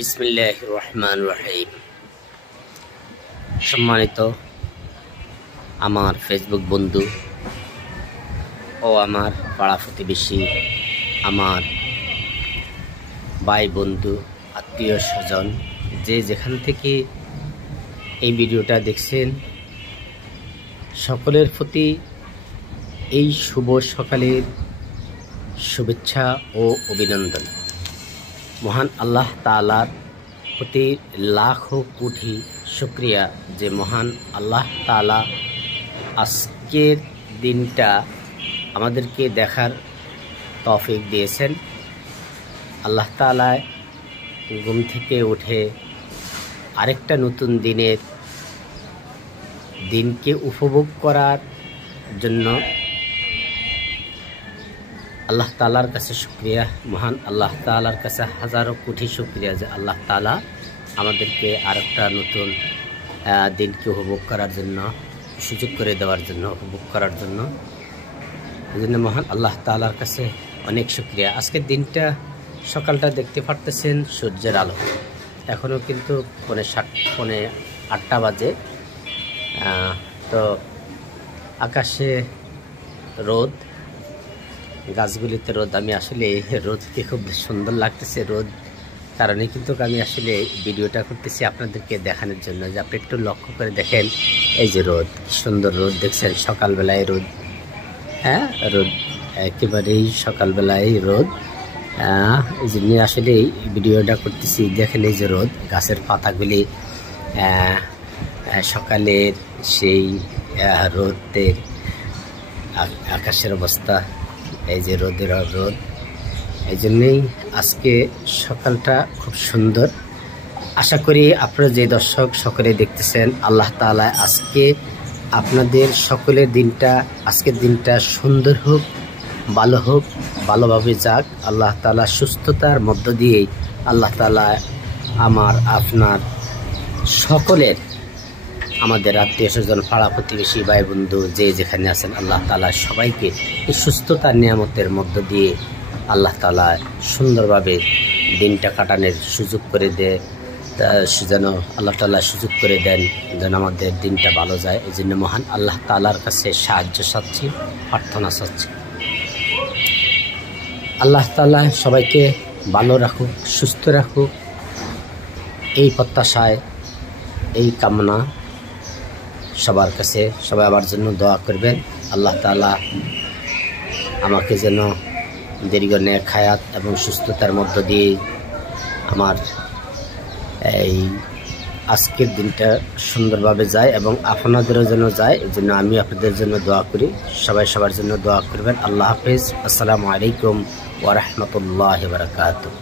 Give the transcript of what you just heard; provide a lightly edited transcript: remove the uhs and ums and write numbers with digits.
বিসমিল্লাহির রহমানির রহিম। সম্মানিত আমার ফেসবুক বন্ধু ও আমার পাড়া প্রতিবেশী, আমার ভাই বন্ধু, আত্মীয় স্বজন, যে যেখান থেকে এই ভিডিওটা দেখছেন, সকলের প্রতি এই শুভ সকালের শুভেচ্ছা ও অভিনন্দন। মহান আল্লাহ তাআলার প্রতি লাখো কোটি শুকরিয়া যে মহান আল্লাহ তাআলা আজকের দিনটা আমাদেরকে দেখার তৌফিক দিয়েছেন। আল্লাহ তাআলা ঘুম থেকে উঠে আরেকটা নতুন দিনকে উপভোগ করার জন্য আল্লাহ তাআলার কাছে শুকরিয়া। মহান আল্লাহ তাআলার কাছে হাজারো কোটি শুকরিয়া যে আল্লাহ তাআলা আমাদেরকে আরেকটা নতুন দিনকে উপভোগ করার জন্য, সুযোগ করে দেওয়ার জন্য, উপভোগ করার জন্য। এই জন্য মহান আল্লাহ তাআলার কাছে অনেক শুকরিয়া। আজকের দিনটা সকালটা দেখতে পারতেছেন, সূর্যের আলো এখনও কিন্তু 7:08 বাজে। তো আকাশে রোদ, গাছগুলিতে রোদ। আমি আসলে রোদকে খুব সুন্দর লাগতেছে, রোদ কারণে কিন্তু আমি আসলে ভিডিওটা করতেছি আপনাদেরকে দেখানোর জন্য যে আপনি একটু লক্ষ্য করে দেখেন। এই যে রোদ, সুন্দর রোদ দেখছেন, সকালবেলায় রোদ। হ্যাঁ, রোদ একেবারেই সকালবেলায় রোদ। এই জন্য আসলে ভিডিওটা করতেছি। দেখেন এই যে রোদ, গাছের পাতাগুলি সকালের সেই রোদের, আকাশের অবস্থা, এই যে রোদের রোদ। এই জন্যেই আজকে সকালটা খুব সুন্দর। আশা করি আপনারা যে দর্শক সকলে দেখতেছেন, আল্লাহ তাআলা আজকে আপনাদের সকলের দিনটা, আজকের দিনটা সুন্দর হোক, ভালো হোক, ভালোভাবে যাক। আল্লাহ তাআলা সুস্থতার মধ্য দিয়েই আল্লাহ তাআলা আমার আপনার সকলের, আমাদের আত্মীয় স্বজন, পাড়া প্রতিবেশী, ভাই বন্ধু যে যেখানে আছেন, আল্লাহ তাআলা সবাইকে এই সুস্থতার নিয়ামতের মধ্য দিয়ে আল্লাহ তাআলা সুন্দরভাবে দিনটা কাটানোর সুযোগ করে দেয়, যেন আল্লাহ তাআলা সুযোগ করে দেন যেন আমাদের দিনটা ভালো যায়। এই জন্য মহান আল্লাহ তাআলার কাছে সাহায্য চাচ্ছি, প্রার্থনা চাচ্ছি। আল্লাহ তাআলা সবাইকে ভালো রাখুক, সুস্থ রাখুক, এই প্রত্যাশায়, এই কামনা সবার কাছে। সবাই আমার জন্য দোয়া করবেন। আল্লাহ তাআলা আমাকে যেন দীর্ঘ নেক হায়াত এবং সুস্থতার মধ্য দিয়ে আমার এই আজকের দিনটা সুন্দরভাবে যায় এবং আপনাদেরও যেন যায়। এই জন্য আমি আপনাদের জন্য দোয়া করি। সবাই সবার জন্য দোয়া করবেন। আল্লাহ হাফেজ। আসসালামু আলাইকুম ওয়া রাহমাতুল্লাহি ওয়া বারাকাতুহু।